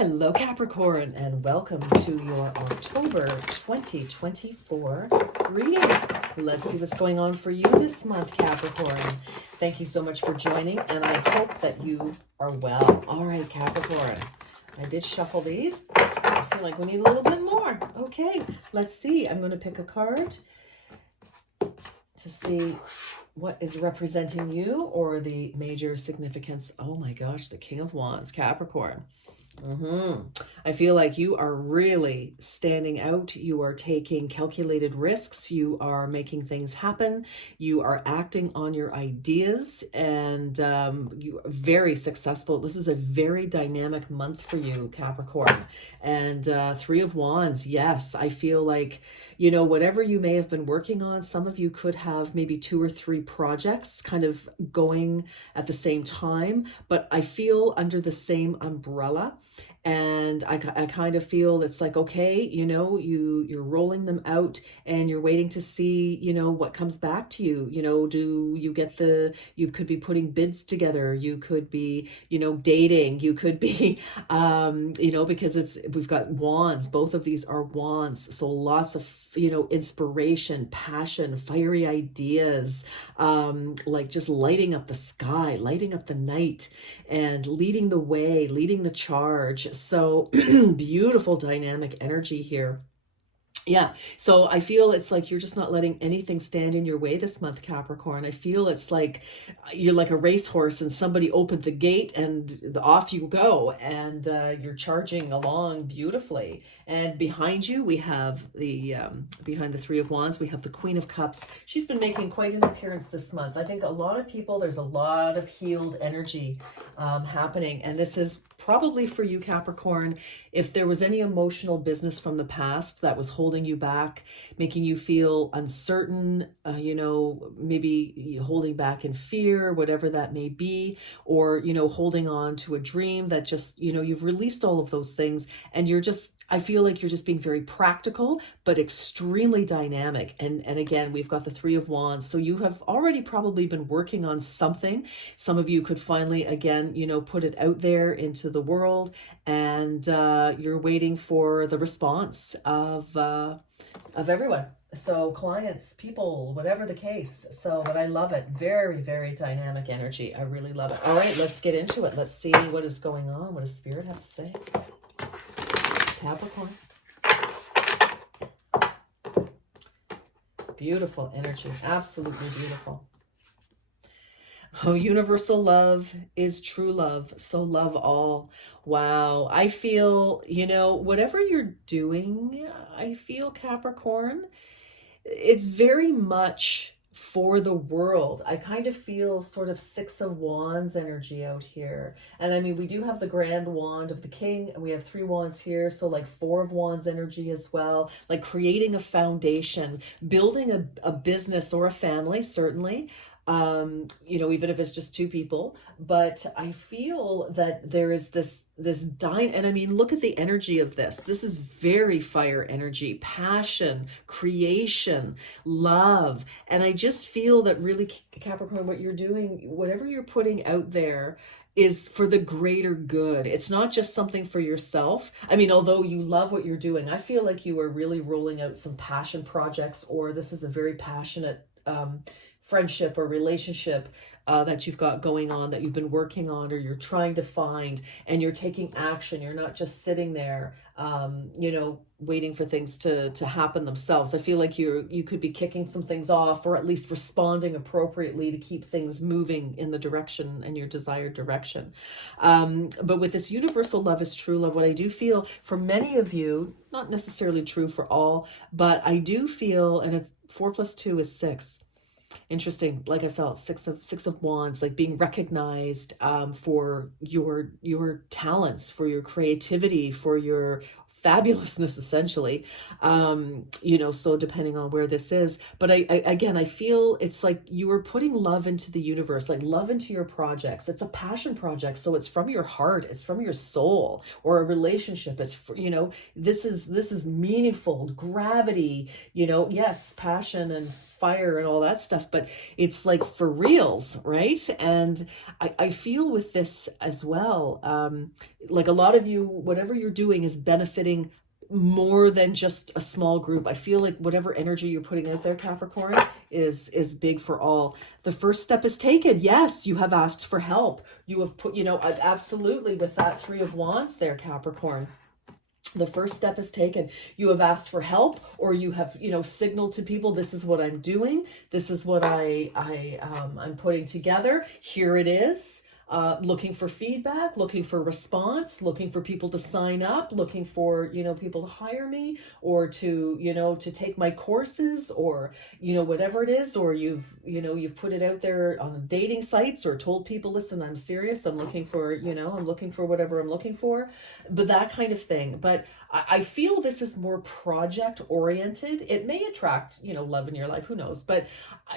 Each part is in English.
Hello, Capricorn, and welcome to your October 2024 reading. Let's see what's going on for you this month, Capricorn. Thank you so much for joining, and I hope that you are well. All right, Capricorn, I did shuffle these. I feel like we need a little bit more. Okay, let's see. I'm going to pick a card to see what is representing you or the major significance. Oh my gosh, the King of Wands, Capricorn. I feel like you are really standing out. You are taking calculated risks. You are making things happen. You are acting on your ideas, and you are very successful. This is a very dynamic month for you, Capricorn. And Three of Wands, yes, I feel like, you know, whatever you may have been working on, some of you could have maybe 2 or 3 projects kind of going at the same time, but I feel under the same umbrella. And I kind of feel it's like, okay, you know, you're rolling them out and you're waiting to see, you know, what comes back to you. You know, do you get you could be putting bids together. You could be, you know, dating. You could be, you know, because we've got wands. Both of these are wands. So lots of, you know, inspiration, passion, fiery ideas, like just lighting up the sky, lighting up the night and leading the way, leading the charge. So beautiful dynamic energy here. Yeah, so I feel it's like you're just not letting anything stand in your way this month, Capricorn. I feel it's like you're like a racehorse and somebody opened the gate and off you go, and you're charging along beautifully. And behind you, we have behind the Three of Wands, we have the Queen of Cups. She's been making quite an appearance this month. I think a lot of people, there's a lot of healed energy happening, and this is probably for you, Capricorn. If there was any emotional business from the past that was holding you back, making you feel uncertain, you know, maybe holding back in fear, whatever that may be, or, you know, holding on to a dream that just, you know, you've released all of those things and you're just, I feel like you're just being very practical, but extremely dynamic. And again, we've got the Three of Wands. So you have already probably been working on something. Some of you could finally, again, you know, put it out there into the world, and you're waiting for the response of everyone. So clients, people, whatever the case. So, but I love it. Very, very dynamic energy. I really love it. All right, let's get into it. Let's see what is going on. What does Spirit have to say? Capricorn. Beautiful energy. Absolutely beautiful. Oh, universal love is true love. So love all. Wow. I feel, you know, whatever you're doing, I feel, Capricorn, it's very much for the world. I kind of feel sort of Six of Wands energy out here. And I mean, we do have the Grand Wand of the King, and we have 3 wands here. So like 4 of Wands energy as well, like creating a foundation, building a business or a family, certainly. You know, even if it's just 2 people, but I feel that there is this and I mean, look at the energy of this. This is very fire energy, passion, creation, love. And I just feel that really, Capricorn, what you're doing, whatever you're putting out there, is for the greater good. It's not just something for yourself. I mean, although you love what you're doing, I feel like you are really rolling out some passion projects, or this is a very passionate friendship or relationship that you've got going on, that you've been working on, or you're trying to find, and you're taking action. You're not just sitting there, you know, waiting for things to happen themselves. I feel like you could be kicking some things off, or at least responding appropriately to keep things moving in the direction and your desired direction. But with this universal love is true love, what I do feel for many of you, not necessarily true for all, but I do feel, and it's 4 + 2 is 6. Interesting. Like I felt six of Wands, like being recognized for your talents, for your creativity, for your fabulousness, essentially. You know, so depending on where this is, but I feel it's like you are putting love into the universe, like love into your projects. It's a passion project, so it's from your heart, it's from your soul, or a relationship. It's for, you know, this is meaningful, gravity, you know, yes, passion and fire and all that stuff, but it's like for reals, right? And I feel with this as well, like a lot of you, whatever you're doing is benefiting more than just a small group. I feel like whatever energy you're putting out there, Capricorn, is big for all. The first step is taken. Yes, you have asked for help. You have put, absolutely, with that 3 of Wands there, Capricorn. The first step is taken. You have asked for help, or you have, signaled to people, this is what I'm doing. This is what I'm putting together. Here it is. Looking for feedback, looking for response, looking for people to sign up, looking for, people to hire me, or to, to take my courses, or, whatever it is, or you've put it out there on dating sites, or told people, listen, I'm serious. I'm looking for, I'm looking for whatever I'm looking for, but that kind of thing. But I feel this is more project oriented. It may attract, love in your life, who knows, but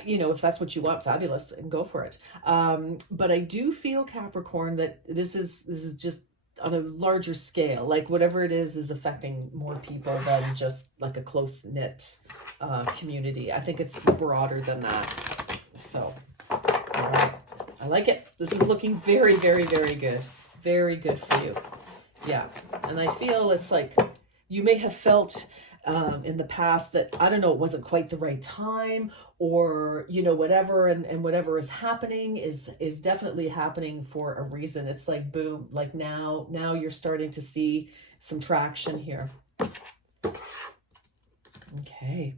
if that's what you want, fabulous, and go for it. But I do feel, Capricorn, that this is just on a larger scale, like whatever it is affecting more people than just like a close knit community. I think it's broader than that. So, all right. I like it. This is looking very, very, very good. Very good for you. Yeah. And I feel it's like you may have felt in the past that, I don't know, it wasn't quite the right time, or, whatever, and whatever is happening is definitely happening for a reason. It's like, boom, like now you're starting to see some traction here. Okay.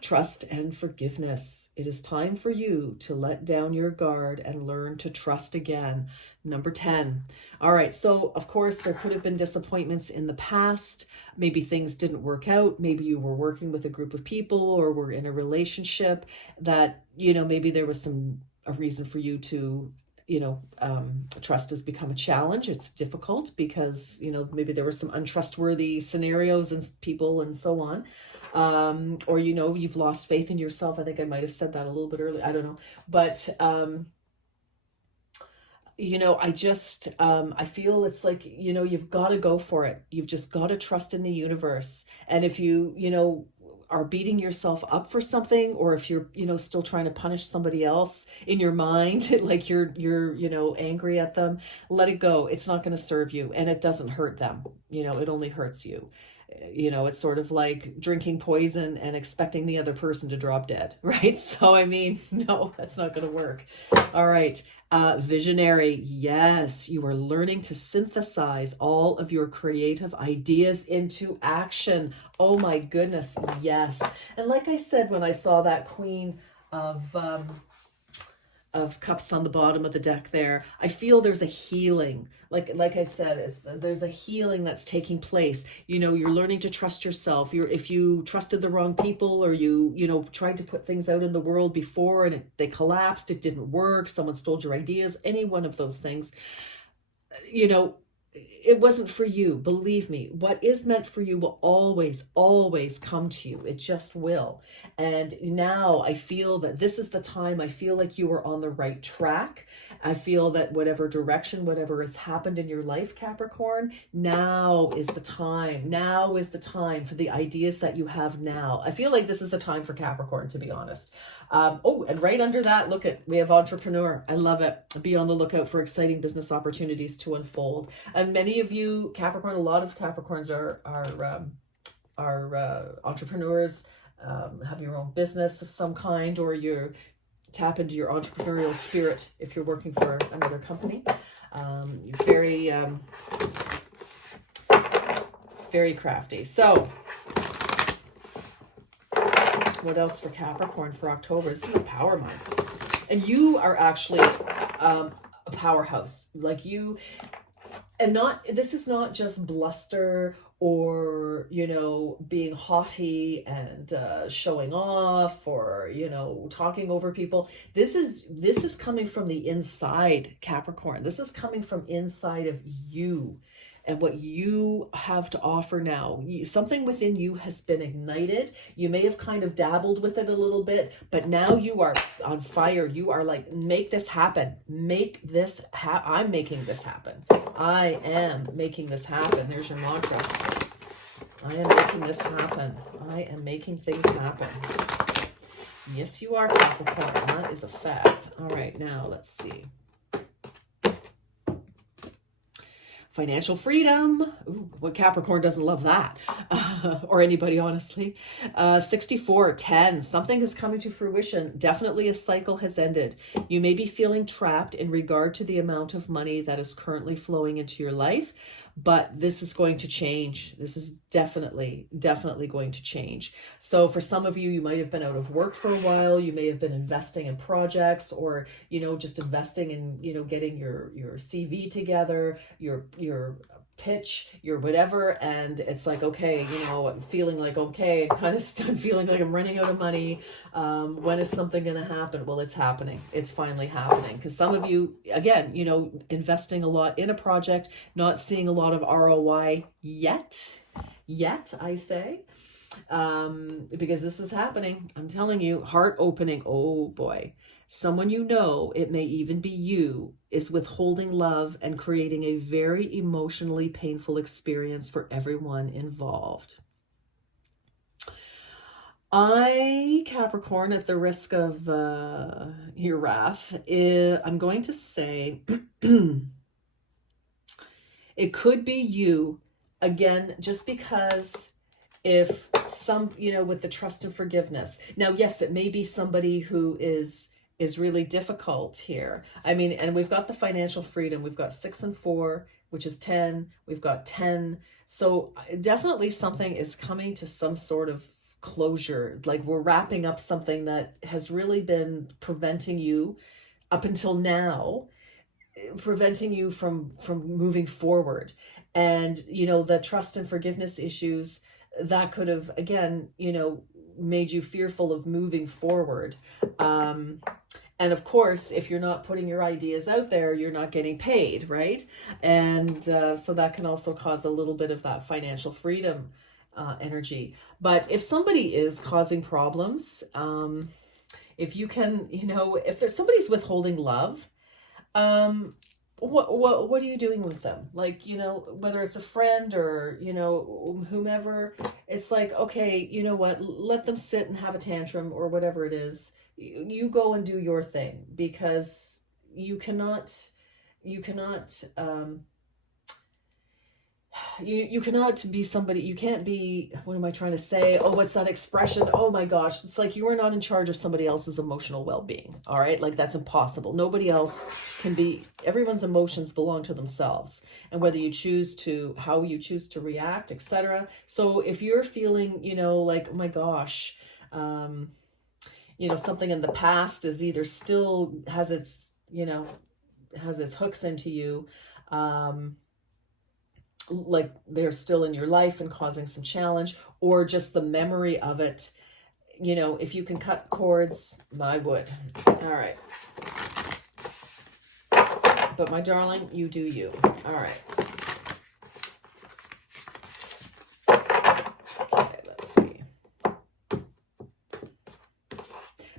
Trust and forgiveness. It is time for you to let down your guard and learn to trust again. Number 10. All right. So, of course, there could have been disappointments in the past. Maybe things didn't work out. Maybe you were working with a group of people, or were in a relationship that, maybe there was a reason for you to, trust has become a challenge. It's difficult because, maybe there were some untrustworthy scenarios and people and so on. Or, you've lost faith in yourself. I think I might have said that a little bit earlier. I don't know. But, I just, I feel it's like, you've got to go for it. You've just got to trust in the universe. And if you, are beating yourself up for something, or if you're, still trying to punish somebody else in your mind, like you're, angry at them, let it go. It's not going to serve you, and it doesn't hurt them. It only hurts you. It's sort of like drinking poison and expecting the other person to drop dead, right? So, I mean, no, that's not going to work. All right. Visionary. Yes, you are learning to synthesize all of your creative ideas into action. Oh my goodness. Yes. And like I said, when I saw that Queen of Cups on the bottom of the deck there, I feel there's a healing. Like I said, there's a healing that's taking place. You're learning to trust yourself. If you trusted the wrong people, or you tried to put things out in the world before and they collapsed, it didn't work, someone stole your ideas, any one of those things, it wasn't for you. Believe me, what is meant for you will always, always come to you. It just will. And now I feel that this is the time. I feel like you are on the right track. I feel that whatever direction, whatever has happened in your life, Capricorn, now is the time. Now is the time for the ideas that you have now. I feel like this is the time for Capricorn, to be honest. And right under that, we have entrepreneur. I love it. Be on the lookout for exciting business opportunities to unfold. And many of you, Capricorn, a lot of Capricorns are entrepreneurs, have your own business of some kind, or you're tap into your entrepreneurial spirit if you're working for another company. You're very crafty. So, what else for Capricorn for October? This is a power month. And you are actually a powerhouse. Like you, and this is not just bluster or, being haughty and showing off, or, talking over people. This is coming from the inside, Capricorn. This is coming from inside of you. And what you have to offer now, something within you has been ignited. You may have kind of dabbled with it a little bit, but now you are on fire. You are like, make this happen. Make this I'm making this happen. I am making this happen. There's your mantra. I am making this happen. I am making things happen. Yes, you are, Capricorn. That is a fact. All right, now let's see. financial freedom. Ooh, what Capricorn doesn't love that? Or anybody, honestly. 64, 10, something is coming to fruition. Definitely a cycle has ended. You may be feeling trapped in regard to the amount of money that is currently flowing into your life, but this is going to change. This is definitely going to change. So for some of you, you might have been out of work for a while. You may have been investing in projects, or, just investing in, getting your CV together, your pitch, your whatever. And it's like, okay, I'm feeling like, okay, I'm feeling like I'm running out of money. When is something going to happen? Well, it's happening. It's finally happening. Because some of you, again, investing a lot in a project, not seeing a lot of ROI yet, I say, because this is happening. I'm telling you, heart opening. Oh boy. Someone it may even be you, is withholding love and creating a very emotionally painful experience for everyone involved. Capricorn, at the risk of your wrath, I'm going to say it could be you, again, just because if with the trust and forgiveness. Now, yes, it may be somebody who is really difficult here. I mean, and we've got the financial freedom. We've got 6 and 4, which is 10. We've got 10. So definitely something is coming to some sort of closure. Like, we're wrapping up something that has really been preventing you up until now, preventing you from moving forward. And, the trust and forgiveness issues that could have, again, made you fearful of moving forward. And of course, if you're not putting your ideas out there, you're not getting paid, right? And so that can also cause a little bit of that financial freedom energy. But if somebody is causing problems, if you can, if there's somebody's withholding love, what are you doing with them? Like, whether it's a friend or, whomever, it's like, okay, you know what, let them sit and have a tantrum or whatever it is. You go and do your thing, because you cannot be somebody, you can't be, what am I trying to say? Oh, what's that expression? Oh my gosh. It's like you are not in charge of somebody else's emotional well-being. All right. Like, that's impossible. Nobody else can be. Everyone's emotions belong to themselves, and whether you choose to, how you choose to react, etc. So if you're feeling, like, oh my gosh, something in the past is either still has its hooks into you, like they're still in your life and causing some challenge, or just the memory of it. If you can cut cords, I would. All right. But my darling, you do you. All right. Okay, let's see.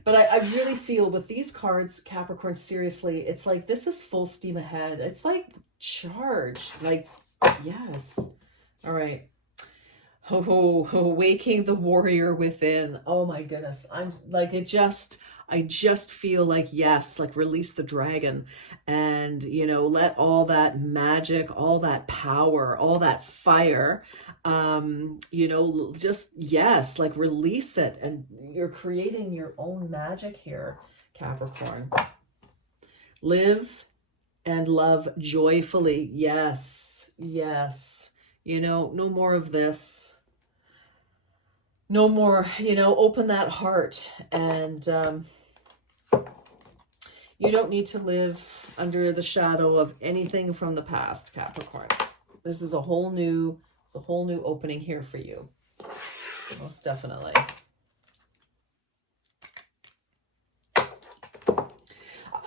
But I really feel with these cards, Capricorn, seriously, it's like this is full steam ahead. It's like charged, like, yes. All right. Waking the warrior within. Oh my goodness. I'm like, I just feel like, yes, like release the dragon and, let all that magic, all that power, all that fire, just, yes, like release it. And you're creating your own magic here, Capricorn. Live and love joyfully. Yes, yes. No more of this. No more, open that heart. And you don't need to live under the shadow of anything from the past, Capricorn. This is a whole new opening here for you. Most definitely.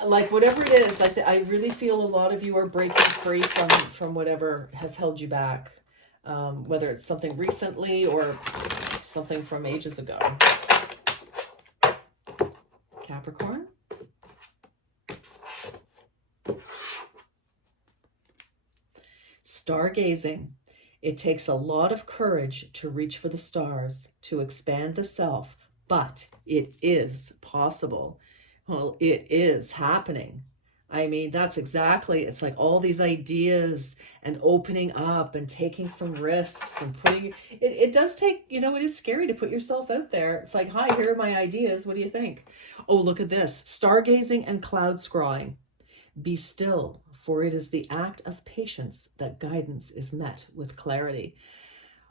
Like, whatever it is, like, I really feel a lot of you are breaking free from whatever has held you back. Whether it's something recently or something from ages ago. Capricorn. Stargazing. It takes a lot of courage to reach for the stars, to expand the self, but it is possible. Well, it is happening. I mean, that's exactly, it's like all these ideas and opening up and taking some risks and it does take, it is scary to put yourself out there. It's like, hi, here are my ideas. What do you think? Oh, look at this. Stargazing and cloud scrawling. Be still, for it is the act of patience that guidance is met with clarity.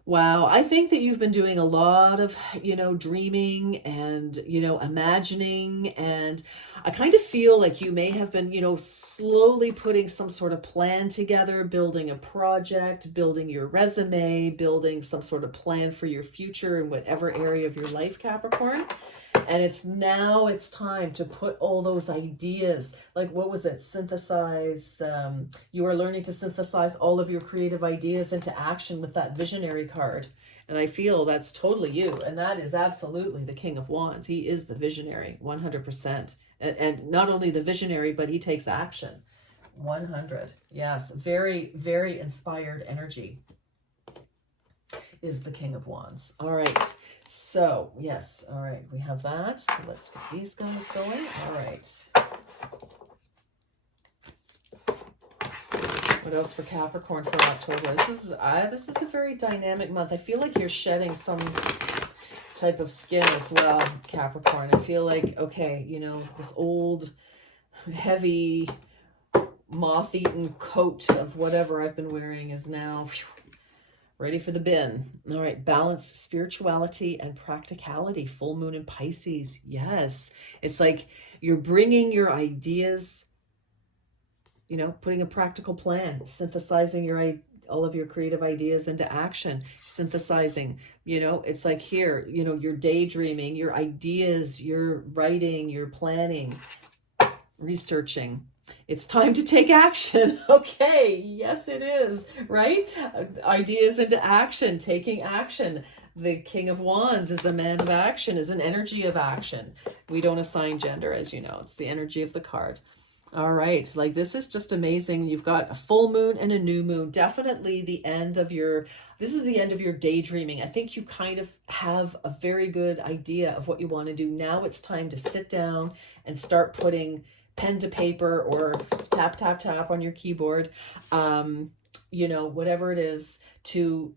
Wow, I think that you've been doing a lot of, dreaming and, imagining. And I kind of feel like you may have been, slowly putting some sort of plan together, building a project, building your resume, building some sort of plan for your future in whatever area of your life, Capricorn. And it's time to put all those ideas, like what was it, synthesize. You are learning to synthesize all of your creative ideas into action with that visionary card. And I feel that's totally you. And that is absolutely the King of Wands. He is the visionary, 100%. And not only the visionary, but he takes action. 100. Yes. Very, very inspired energy is the King of Wands. All right. So, yes. All right. We have that. So let's get these guys going. All right. What else for Capricorn for October? This is a very dynamic month. I feel like you're shedding some type of skin as well, Capricorn. I feel like, okay, this old, heavy, moth-eaten coat of whatever I've been wearing is now ready for the bin. All right, balance spirituality and practicality. Full moon in Pisces. Yes. It's like you're bringing your ideas, putting a practical plan, synthesizing all of your creative ideas into action, synthesizing, it's like here, you're daydreaming, your ideas, you're writing, you're planning, researching. It's time to take action. Okay. Yes, it is. Right? Ideas into action, taking action. The King of Wands is a man of action, is an energy of action. We don't assign gender, as you know. It's the energy of the card. All right. Like, this is just amazing. You've got a full moon and a new moon. Definitely this is the end of your daydreaming. I think you kind of have a very good idea of what you want to do. Now it's time to sit down and start putting pen to paper or tap, tap, tap on your keyboard, whatever it is, to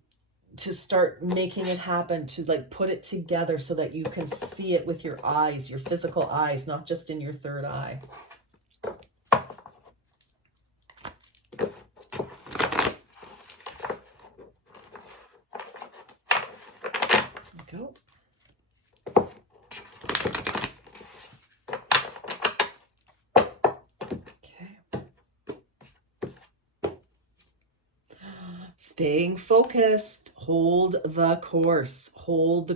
start making it happen, to like put it together so that you can see it with your eyes, your physical eyes, not just in your third eye. Go. Staying focused, hold the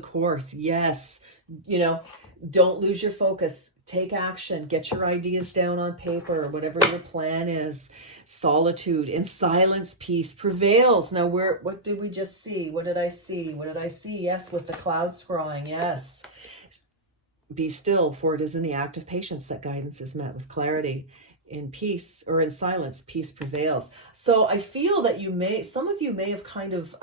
course, Yes. Don't lose your focus, take action, get your ideas down on paper, whatever your plan is. Solitude, in silence, peace prevails. Now, what did we just see? What did I see? Yes, with the cloud scrawling. Yes. Be still, for it is in the act of patience that guidance is met with clarity. In peace, or in silence, peace prevails. So I feel that some of you may have kind of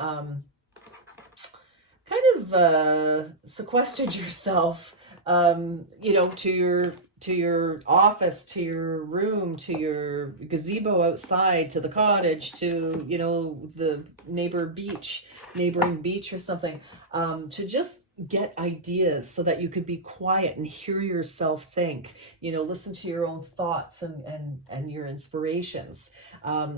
sequestered yourself, to your office, to your room, to your gazebo outside, to the cottage, to, the neighboring beach or something, to just get ideas so that you could be quiet and hear yourself think, listen to your own thoughts and your inspirations.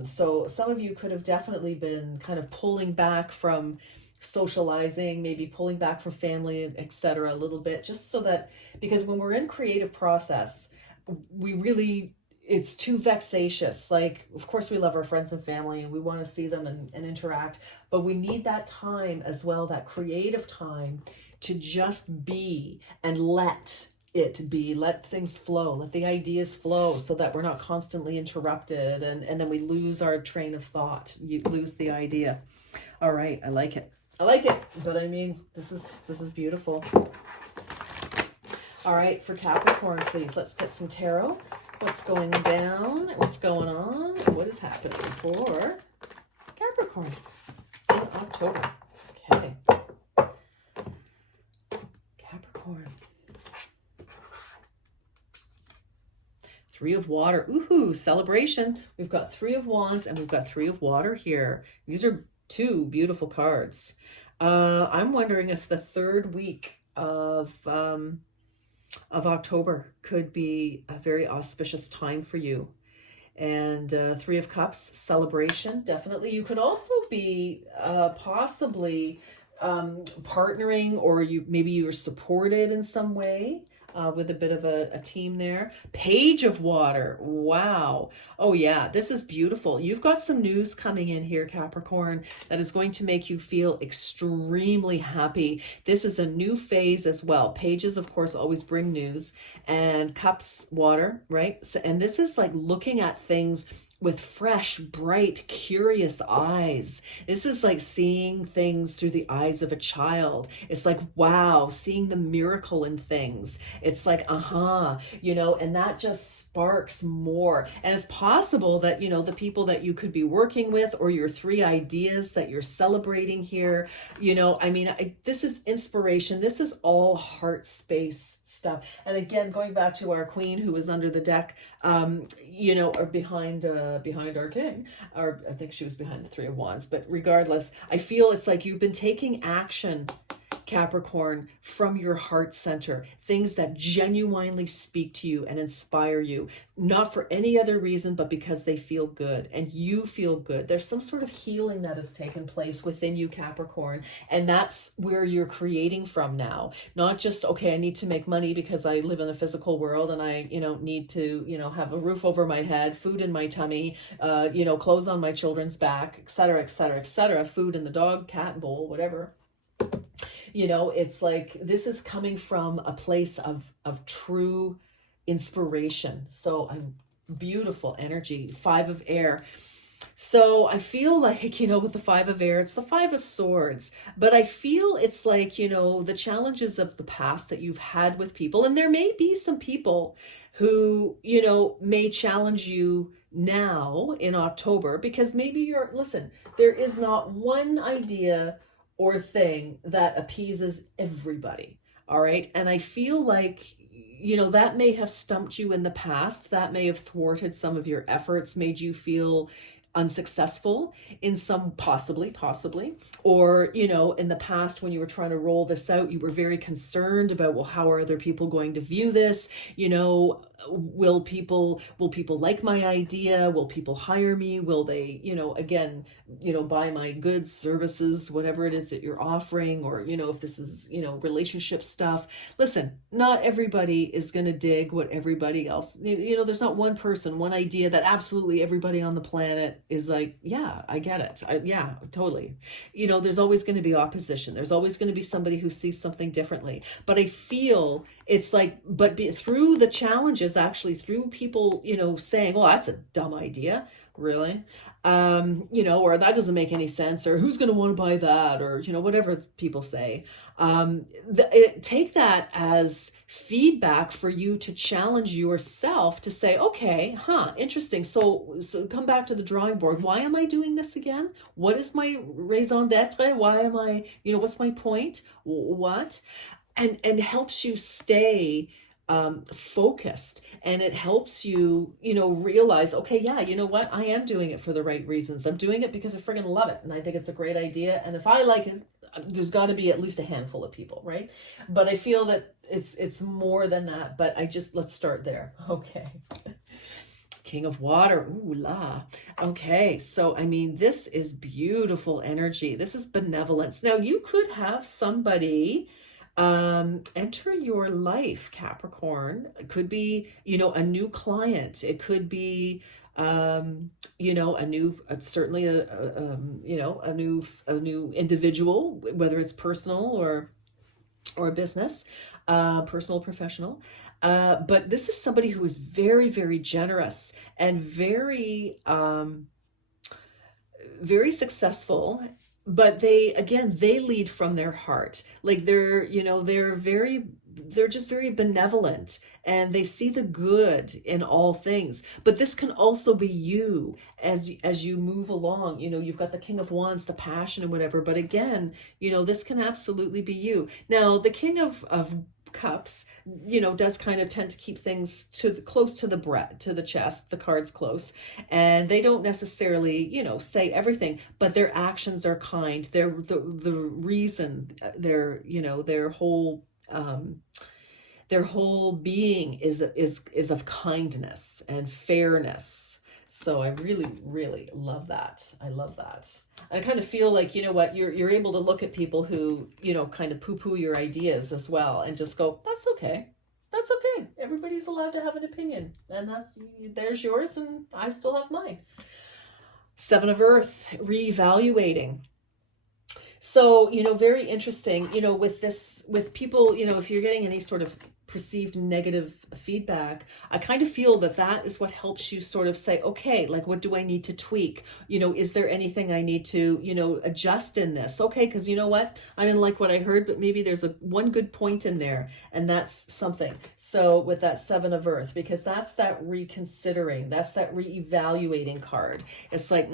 So some of you could have definitely been kind of pulling back from socializing, maybe pulling back from family, etc. a little bit, just so that, because when we're in creative process, it's too vexatious. Like, of course we love our friends and family and we want to see them and interact, but we need that time as well, that creative time, to just be and let it be, let things flow, let the ideas flow, so that we're not constantly interrupted and then we lose our train of thought, you lose the idea. All right, I like it, but I mean, this is beautiful. All right, for Capricorn, please, let's get some tarot. What's going down? What's going on? What is happening for Capricorn in October? Okay. Capricorn. Three of Water. Ooh, celebration. We've got Three of Wands and we've got Three of Water here. These are two beautiful cards. I'm wondering if the third week of October could be a very auspicious time for you. And Three of Cups, celebration, definitely. You could also be possibly partnering, or maybe you were supported in some way with a bit of a team there. Page of Water. Wow. Oh, yeah. This is beautiful. You've got some news coming in here, Capricorn, that is going to make you feel extremely happy. This is a new phase as well. Pages, of course, always bring news, and Cups, Water, right? So, and this is like looking at things with fresh, bright, curious eyes. This is like seeing things through the eyes of a child. It's like, wow, seeing the miracle in things. It's like, and that just sparks more. And it's possible that, the people that you could be working with, or your three ideas that you're celebrating here, this is inspiration. This is all heart space stuff. And again, going back to our queen who was under the deck, or behind our king, or I think she was behind the Three of Wands, but regardless, I feel it's like you've been taking action, Capricorn, from your heart center, things that genuinely speak to you and inspire you, not for any other reason, but because they feel good and you feel good. There's some sort of healing that has taken place within you, Capricorn, and that's where you're creating from now. Not just, okay, I need to make money because I live in a physical world and I, need to, have a roof over my head, food in my tummy, clothes on my children's back, etc., etc., etc., food in the dog, cat bowl, whatever. It's like this is coming from a place of true inspiration. So I'm beautiful energy. Five of Air. So I feel like, with the Five of Air, it's the Five of Swords, but I feel it's like, the challenges of the past that you've had with people, and there may be some people who, may challenge you now in October, because maybe there is not one idea or thing that appeases everybody. All right. And I feel like, that may have stumped you in the past. That may have thwarted some of your efforts, made you feel unsuccessful in some, possibly, or, in the past when you were trying to roll this out, you were very concerned about, well, how are other people going to view this? Will people like my idea? Will people hire me? Will they, buy my goods, services, whatever it is that you're offering? Or, if this is, relationship stuff. Listen, not everybody is going to dig what everybody else, there's not one person, one idea that absolutely everybody on the planet is like, yeah, I get it. Yeah, totally. There's always going to be opposition. There's always going to be somebody who sees something differently. But I feel it's like, through the challenges, actually through people, saying, well, that's a dumb idea, really, or that doesn't make any sense, or who's going to want to buy that, or, whatever people say, take that as feedback for you to challenge yourself to say, okay, interesting. So come back to the drawing board. Why am I doing this again? What is my raison d'etre? Why am I, what's my point? What? And helps you stay focused, and it helps you, realize, okay, yeah, you know what? I am doing it for the right reasons. I'm doing it because I friggin' love it. And I think it's a great idea. And if I like it, there's got to be at least a handful of people, right? But I feel that it's more than that, but let's start there. Okay. King of Water. Ooh la. Okay. So, this is beautiful energy. This is benevolence. Now you could have somebody enter your life, Capricorn. It could be, a new client. It could be, a new, certainly a new individual, whether it's personal or business, personal, professional. But this is somebody who is very, very generous and very, very successful. But they lead from their heart. Like they're just very benevolent, and they see the good in all things. But this can also be you as you move along. You've got the King of Wands, the passion and whatever. But again, this can absolutely be you. Now, the King of of Cups, does kind of tend to keep things close to the bread, to the chest, the cards close. And they don't necessarily, say everything, but their actions are kind. They're the reason, their whole being is of kindness and fairness. So I really, really love that. I love that. I kind of feel like, you're able to look at people who, kind of poo-poo your ideas as well and just go, that's okay. That's okay. Everybody's allowed to have an opinion, and there's yours and I still have mine. Seven of Earth, reevaluating. So, very interesting, with people, if you're getting any sort of perceived negative feedback, I kind of feel that is what helps you sort of say, okay, like, what do I need to tweak? Is there anything I need to, adjust in this? Okay, because you know what? I didn't like what I heard, but maybe there's one good point in there, and that's something. So with that Seven of Earth, because that's that reconsidering, that's that reevaluating card. It's like,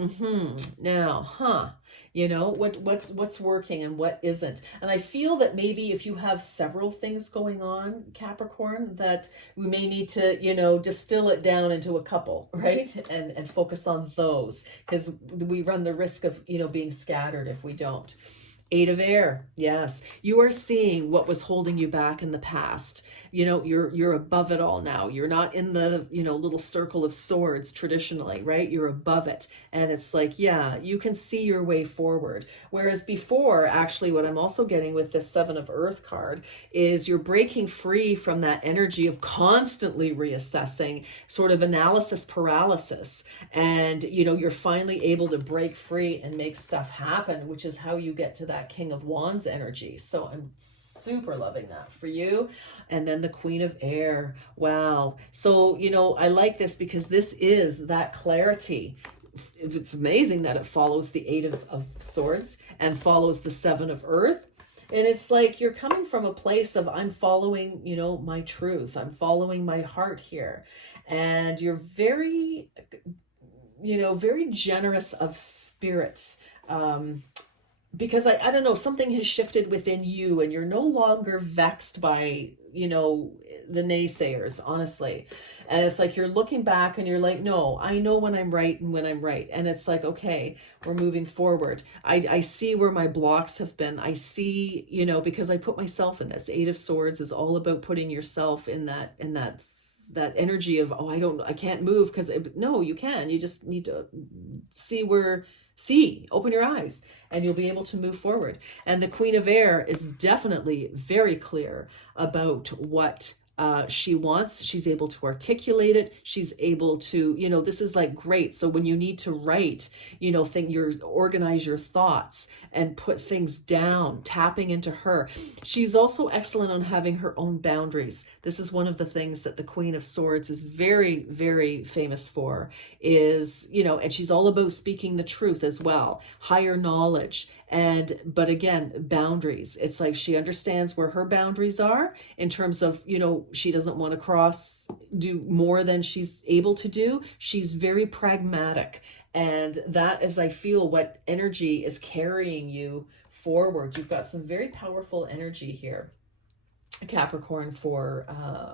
now, what's working and what isn't. And I feel that maybe if you have several things going on, Capricorn, that we may need to, distill it down into a couple, right? And focus on those, because we run the risk of, being scattered if we don't. Eight of Air. Yes. You are seeing what was holding you back in the past. You're above it all now. You're not in the, little circle of swords traditionally, right? You're above it. And it's like, yeah, you can see your way forward. Whereas before, actually, what I'm also getting with this Seven of Earth card is you're breaking free from that energy of constantly reassessing, sort of analysis paralysis. And, you're finally able to break free and make stuff happen, which is how you get to that King of Wands energy. So I'm super loving that for you. And then the Queen of Air. Wow. So, I like this because this is that clarity. It's amazing that it follows the Eight of Swords and follows the Seven of Earth. And it's like you're coming from a place of, I'm following, my truth. I'm following my heart here. And you're very, very generous of spirit. Because I don't know, something has shifted within you and you're no longer vexed by, the naysayers, honestly. And it's like you're looking back and you're like, no, I know when I'm right and when I'm right. And it's like, okay, we're moving forward. I see where my blocks have been. I see, because I put myself in this. Eight of Swords is all about putting yourself in that energy of, I can't move, because no, you can. You just need to open your eyes, and you'll be able to move forward. And the Queen of Air is definitely very clear about what she wants. She's able to articulate it. She's able to, this is like great. So when you need to write, organize your thoughts and put things down, tapping into her. She's also excellent on having her own boundaries. This is one of the things that the Queen of Swords is very, very famous for, is, and she's all about speaking the truth as well, higher knowledge. But again, boundaries. It's like she understands where her boundaries are in terms of, she doesn't want to do more than she's able to do. She's very pragmatic. And that is, I feel, what energy is carrying you forward. You've got some very powerful energy here, Capricorn, for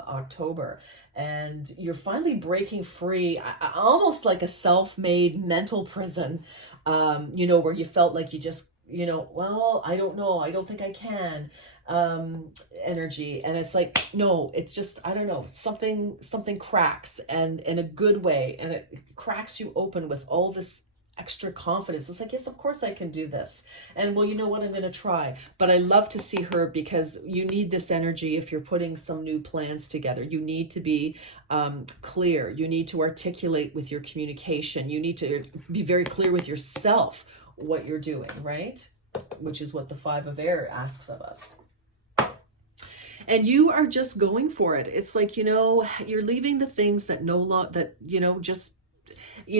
October. And you're finally breaking free, almost like a self-made mental prison, where you felt like you just, well, I don't know, I don't think I can, energy. And it's like, no, it's just, I don't know, something cracks, and in a good way, and it cracks you open with all this extra confidence. It's like, yes, of course I can do this. And well, you know what, I'm going to try. But I love to see her, because you need this energy if you're putting some new plans together. You need to be clear. You need to articulate with your communication. You need to be very clear with yourself what you're doing, right? Which is what the Five of Air asks of us. And you are just going for it. It's like, you're leaving the things that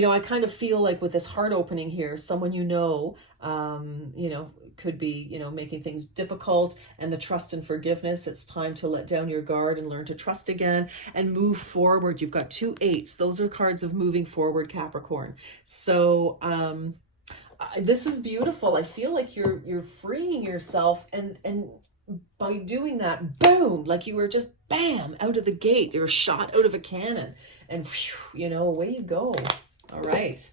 I kind of feel like with this heart opening here, someone could be, making things difficult, and the trust and forgiveness. It's time to let down your guard and learn to trust again and move forward. You've got 2 8s. Those are cards of moving forward, Capricorn. So, this is beautiful. I feel like you're freeing yourself, and by doing that, boom, like you were just bam, out of the gate. You were shot out of a cannon. And, whew, you know, away you go. All right.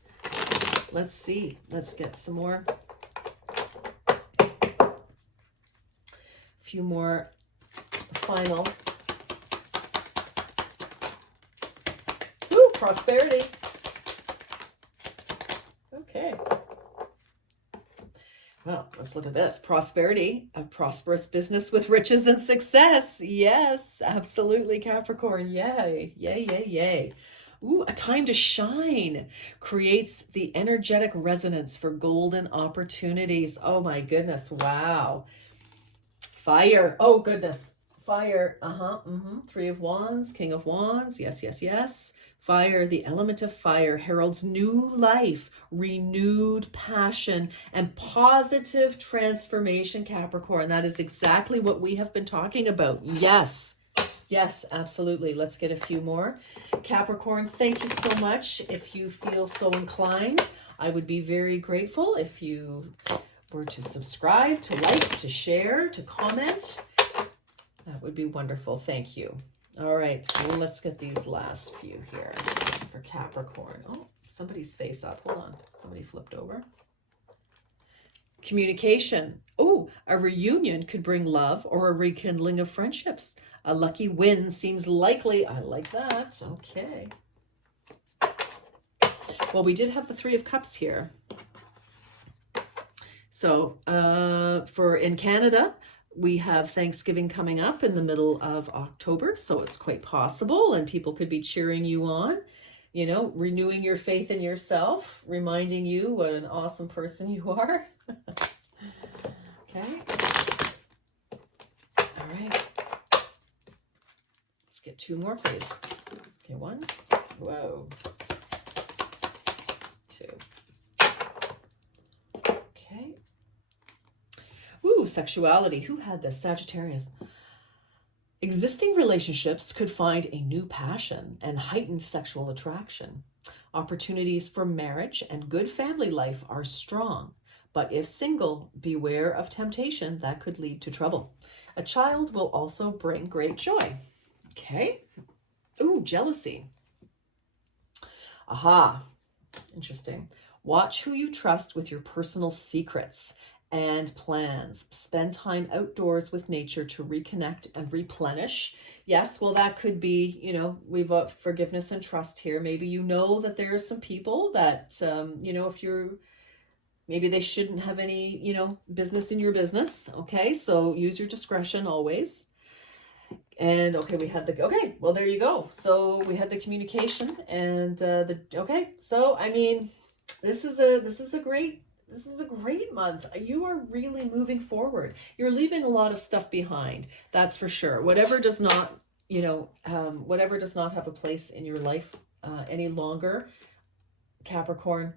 Let's see. Let's get some more. A few more final. Woo, prosperity. Okay. Well, let's look at this. Prosperity, a prosperous business with riches and success. Yes, absolutely, Capricorn. Yay, yay, yay, yay. Ooh, a time to shine creates the energetic resonance for golden opportunities. Oh my goodness. Wow. Fire. Oh goodness. Fire. Three of Wands, King of Wands. Yes, yes, yes. Fire, the element of fire, heralds new life, renewed passion, and positive transformation, Capricorn. That is exactly what we have been talking about. Yes. Yes, absolutely. Let's get a few more. Capricorn, thank you so much. If you feel so inclined, I would be very grateful if you were to subscribe, to like, to share, to comment. That would be wonderful. Thank you. All right, well, let's get these last few here for Capricorn. Oh, somebody's face up. Hold on. Somebody flipped over. Communication. Oh, a reunion could bring love or a rekindling of friendships. A lucky win seems likely. I like that. Okay. Well, we did have the Three of Cups here. So for in Canada, we have Thanksgiving coming up in the middle of October, so it's quite possible, and people could be cheering you on, you know, renewing your faith in yourself, reminding you what an awesome person you are. Okay. All right. Let's get two more, please. Okay, one. Whoa. Two. Okay. Ooh, sexuality. Who had this? Sagittarius. Existing relationships could find a new passion and heightened sexual attraction. Opportunities for marriage and good family life are strong, but if single, beware of temptation that could lead to trouble. A child will also bring great joy. Okay. Ooh, jealousy. Aha. Interesting. Watch who you trust with your personal secrets and plans. Spend time outdoors with nature to reconnect and replenish. Yes, well, that could be, you know, we've got forgiveness and trust here. Maybe you know that there are some people that, you know, if you're, maybe they shouldn't have any, you know, business in your business. Okay, so use your discretion always. And okay, we had the, okay, well, there you go. So we had the communication and okay. So, I mean, this is a great month. You are really moving forward. You're leaving a lot of stuff behind. That's for sure. Whatever does not, you know, whatever does not have a place in your life any longer, Capricorn,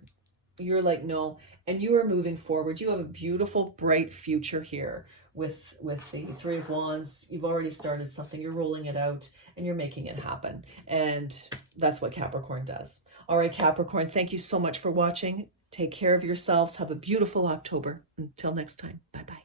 you're like, no, and you are moving forward. You have a beautiful, bright future here with the Three of Wands. You've already started something. You're rolling it out and you're making it happen. And that's what Capricorn does. All right, Capricorn, thank you so much for watching. Take care of yourselves. Have a beautiful October. Until next time. Bye-bye.